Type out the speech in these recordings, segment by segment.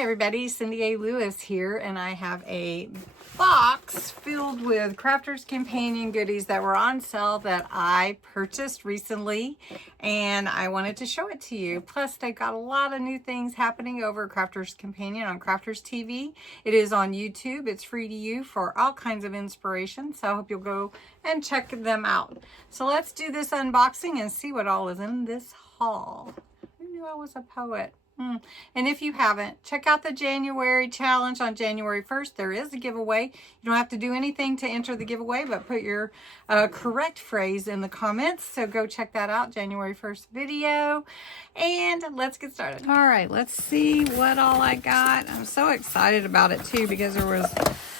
Hi everybody, Cindy A. Lewis here, and I have a box filled with Crafters Companion goodies that were on sale that I purchased recently, and I wanted to show it to you. Plus, they've got a lot of new things happening over Crafters Companion on Crafters TV. It is on YouTube. It's free to you for all kinds of inspiration, so I hope you'll go and check them out. So let's do this unboxing and see what all is in this haul. Who knew I was a poet? And if you haven't, check out the January challenge on January 1st. There is a giveaway. You don't have to do anything to enter the giveaway, but put your correct phrase in the comments. So go check that out, January 1st video. And let's get started. All right, let's see what all I got. I'm so excited about it too, because there was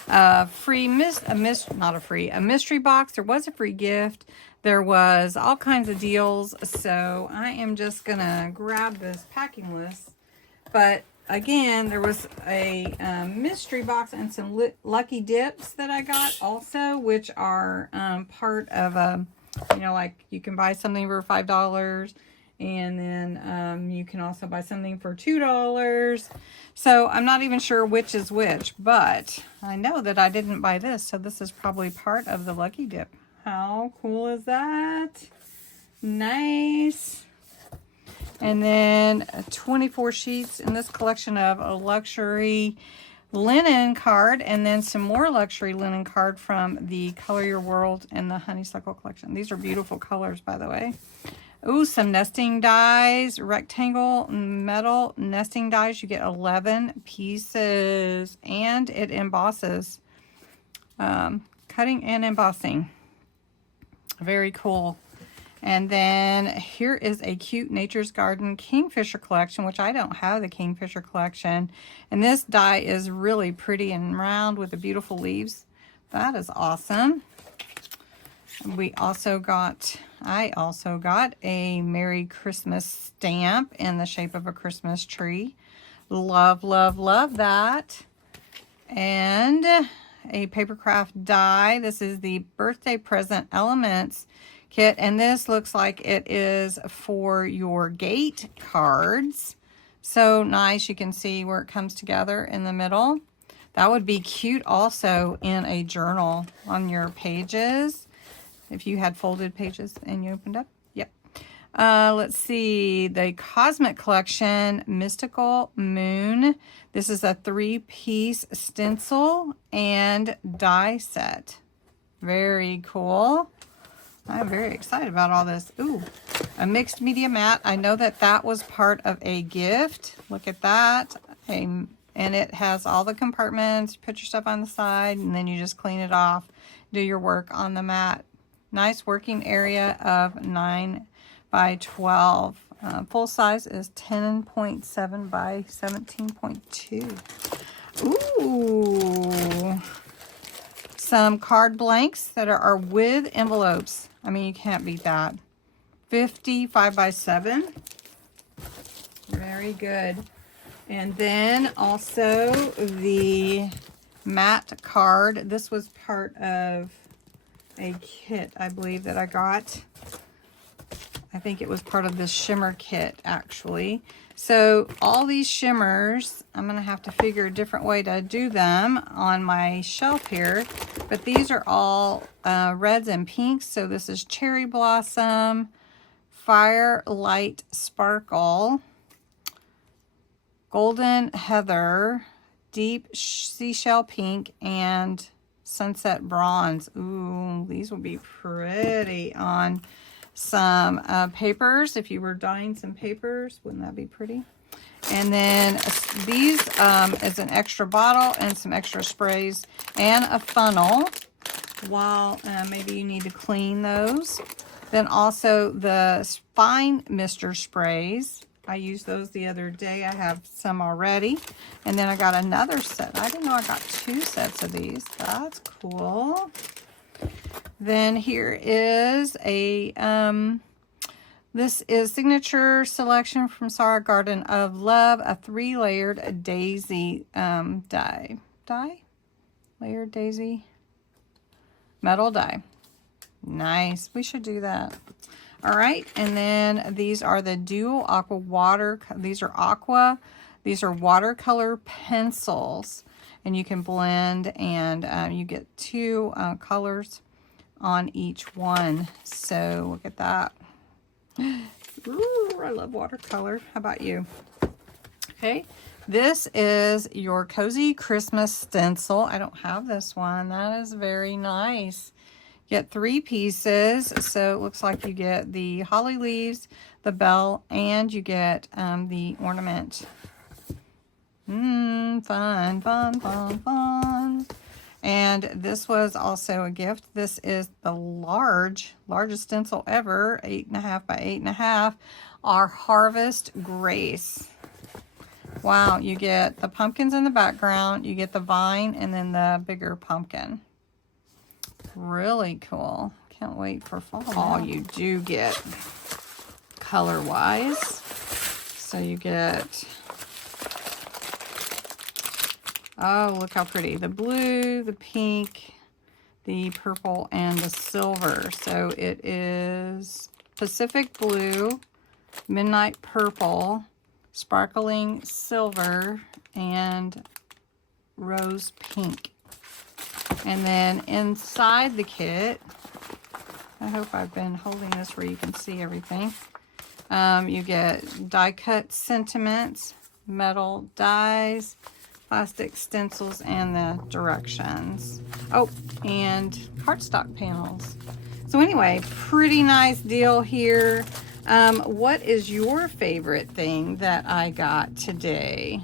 a mystery box. There was a free gift. There was all kinds of deals, so I am just gonna grab this packing list. But again, there was a mystery box and some lucky dips that I got also, which are part of a, like you can buy something for $5, and then you can also buy something for $2. So I'm not even sure which is which, but I know that I didn't buy this, so this is probably part of the lucky dip. How cool is that? Nice. And then 24 sheets in this collection of a luxury linen card, and then some more luxury linen card from the Color Your World and the Honeysuckle collection. These are beautiful colors, by the way. Ooh, some nesting dies, rectangle metal nesting dies. You get 11 pieces, and it embosses, cutting and embossing. Very cool. And then here is a cute Nature's Garden Kingfisher collection, which I don't have the Kingfisher collection. And this die is really pretty and round with the beautiful leaves. That is awesome. I also got a Merry Christmas stamp in the shape of a Christmas tree. Love, love, love that. And a paper craft die. This is the Birthday Present Elements kit, and this looks like it is for your gate cards. So nice. You can see where it comes together in the middle. That would be cute also in a journal on your pages if you had folded pages and you opened up. Yep. Let's see, the Cosmic Collection Mystical Moon. This is a 3-piece stencil and die set. Very cool. I'm very excited about all this. Ooh, a mixed media mat. I know that that was part of a gift. Look at that. And it has all the compartments. Put your stuff on the side, and then you just clean it off. Do your work on the mat. Nice working area of 9 by 12. Full size is 10.7 by 17.2. Ooh. Some card blanks that are with envelopes. I mean, you can't beat that. 55 by 7. Very good. And then also the matte card. This was part of a kit, I believe, that I got. I think it was part of this shimmer kit, actually. So all these shimmers, I'm going to have to figure a different way to do them on my shelf here. But these are all reds and pinks. So this is Cherry Blossom, Firelight Sparkle, Golden Heather, Deep Seashell Pink, and Sunset Bronze. Ooh, these will be pretty on some papers. If you were dyeing some papers, wouldn't that be pretty? And then these is an extra bottle and some extra sprays and a funnel, while maybe you need to clean those. Then also the Fine Mister sprays. I used those the other day. I have some already. And then I got another set. I didn't know I got 2 sets of these. That's cool. Then here is a, this is Signature Selection from Sara Garden of Love, a 3-layered daisy die. Layered daisy? Metal die. Nice. We should do that. All right. And then these are the Dual Aqua Water. These are aqua These are watercolor pencils, and you can blend, and you get 2 colors on each one. So look at that. Ooh, I love watercolor. How about you? Okay, this is your Cozy Christmas stencil. I don't have this one. That is very nice. Get 3 pieces, so it looks like you get the holly leaves, the bell, and you get the ornament. Fun, fun, fun, fun. And this was also a gift. This is the largest stencil ever, 8.5 by 8.5, our Harvest Grace. Wow, you get the pumpkins in the background, you get the vine, and then the bigger pumpkin. Really cool. Can't wait for fall. All you do get color-wise. So you get, oh, look how pretty. The blue, the pink, the purple, and the silver. So it is Pacific Blue, Midnight Purple, Sparkling Silver, and Rose Pink. And then inside the kit, I hope I've been holding this where you can see everything. You get die cut sentiments, metal dies, plastic stencils, and the directions. Oh, and cardstock panels. So anyway, pretty nice deal here. What is your favorite thing that I got today?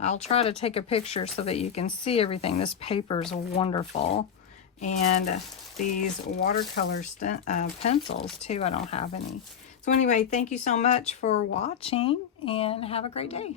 I'll try to take a picture so that you can see everything. This paper is wonderful. And these watercolor pencils too, I don't have any. So anyway, thank you so much for watching and have a great day.